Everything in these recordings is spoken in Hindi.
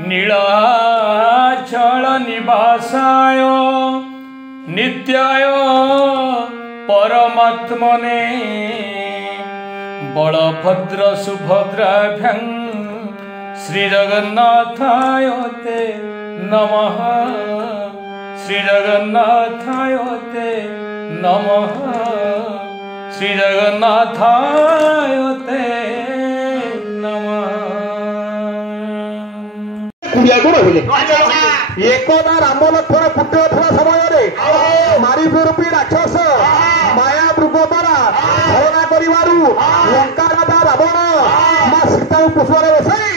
नीलाचल निवासाय नित्याय परमात्मने बलभद्र सुभद्राभ्यां श्रीजगन्नाथाय ते नमः श्रीजगन्नाथाय ते नमः श्रीजगन्नाथाय ते नमः। एकदा राम लक्ष्मण फुटुवा समय मारिरूपी राक्षस माया मृग द्वारा छलना करू लंका राजा रावण माँ सीता कुशल बसई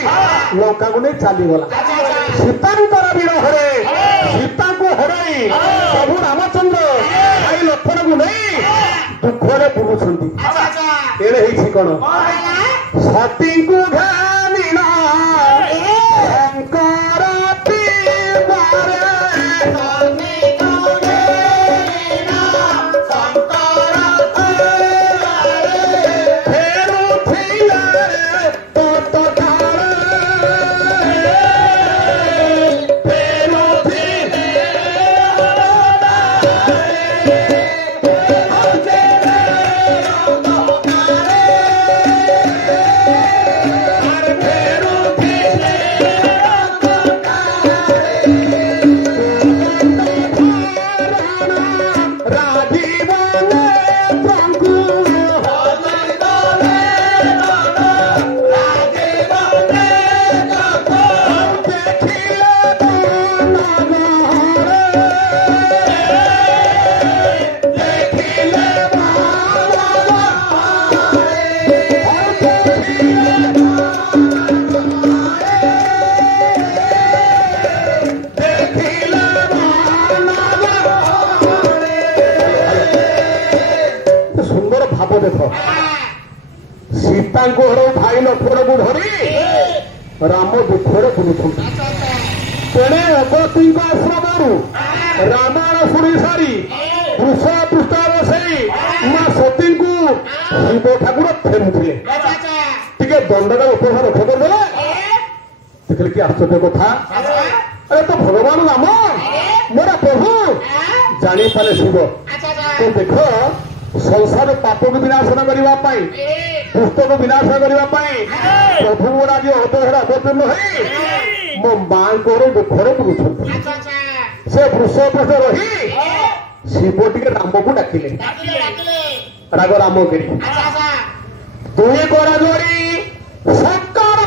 लंका को नहीं चलीगला। सीतांकर विरह सीता को हरई प्रभु रामचंद्र भाई लक्ष्मण को नहीं दुखरे बुलुंट एड़े कौन सती को घानीना सीता को हर भाई लक्ष्मण को धरी राम दुखरे बुलुंट तेणे अगती आश्रम रामायण शुणी सारी पुरुष पृष्ठ बसई माँ सती को शिव ठाकुर फेरुले टे दंडा उपहार रक्ष करदे देखिए कि आश्चर्य कथा अरे तो भगवान राम मोरा प्रभु जानी पाले शिव तो देख संसार पाप को विनाशन करने दुष्ट को विनाश करने प्रभु मोरा जो हतहरा अवतीर्ण हो मो माँ को दुखरे बुलुंट से वृष पृष्ठ रही शिव टी राम को डाकिले राग राम गिरी दुई करा जोड़ी शंकर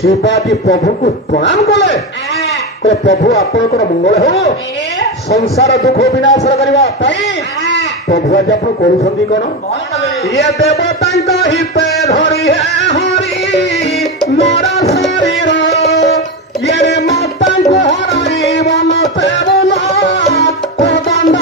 शिवाजी प्रभु को प्रणाम कले प्रभु आपंकर मंगल हो संसार दुख विनाश करने प्रभु आज आप कौन ये देवता हिते धरी है हरि मोरा शरीर ये माता को हराई बन से बोला कोदंड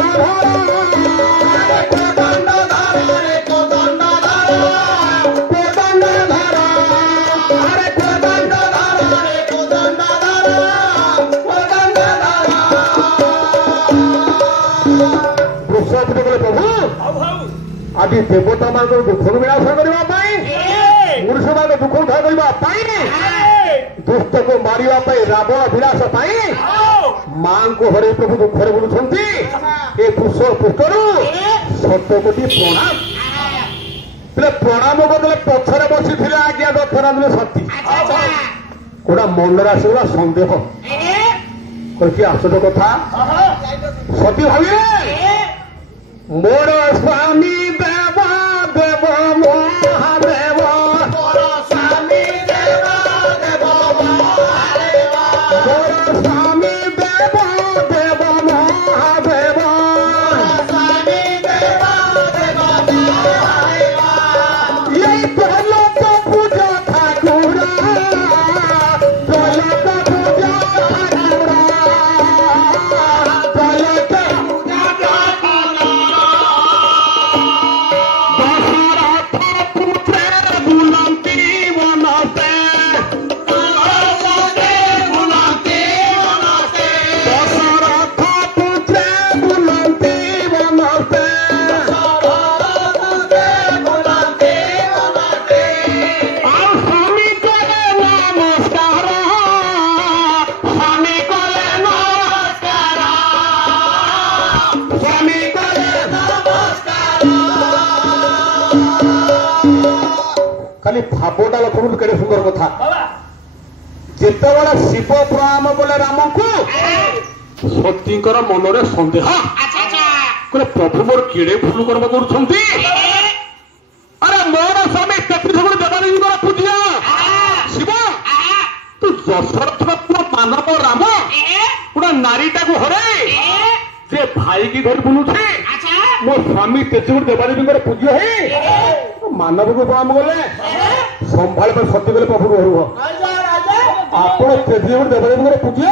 आदि देवता मान दुख विनाश करने पुरुष मान दुख उद्धार करने दुष्ट को मारे रावण विनाश मां को हरे प्रभु दुखरे बुलुंट ये पुरुष पृष्ठरू सतकोटी प्रणाम प्रणाम करदे पछरे बसी आज्ञा दक्षिणा दिले सती गोटा मन आसगला सन्देह कि आश्चर्य कथा सती भाविले मोर स्वामी देव देव महादेव मोर स्वामी देव देव महादेव खाली भावटा लक्ष्मण केड़े सुंदर कथा जेतेबेले शिव प्रणाम बोले राम को सतीकर मनरे सन्देह कहले प्रभु मोर केड़े भूल कर्म करुछंती अरे मोर स्वामी 33 गुण देवादेवी पूज्य शिव तू दशरथ मानव राम गोटे नारीटा को हरे जे भाई की धरी बुलुछे मो स्वामी 33 गुण देवादेवी पूज्य है मानव को प्रणाम गले संभाल पर सत्य गले प्रभु घर ଆପଣ ତେଜୀଗୁଣ ଦେବାଦେବୀଙ୍କର ପୂଜ୍ୟ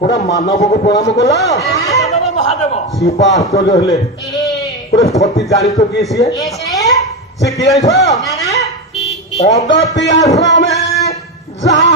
ଗୋଟା ମାନବକୁ ପ୍ରଣାମ କଲା ଶିବ ଆଶ୍ଚର୍ଯ୍ୟ ହେଲେ ଗୋଟେ ସତୀ ଜାଣିଛ କିଏ ସିଏ ସେ କିଏ ଜାଣିଛ ଅଗତି ଆଶ୍ରମେ ଯାହା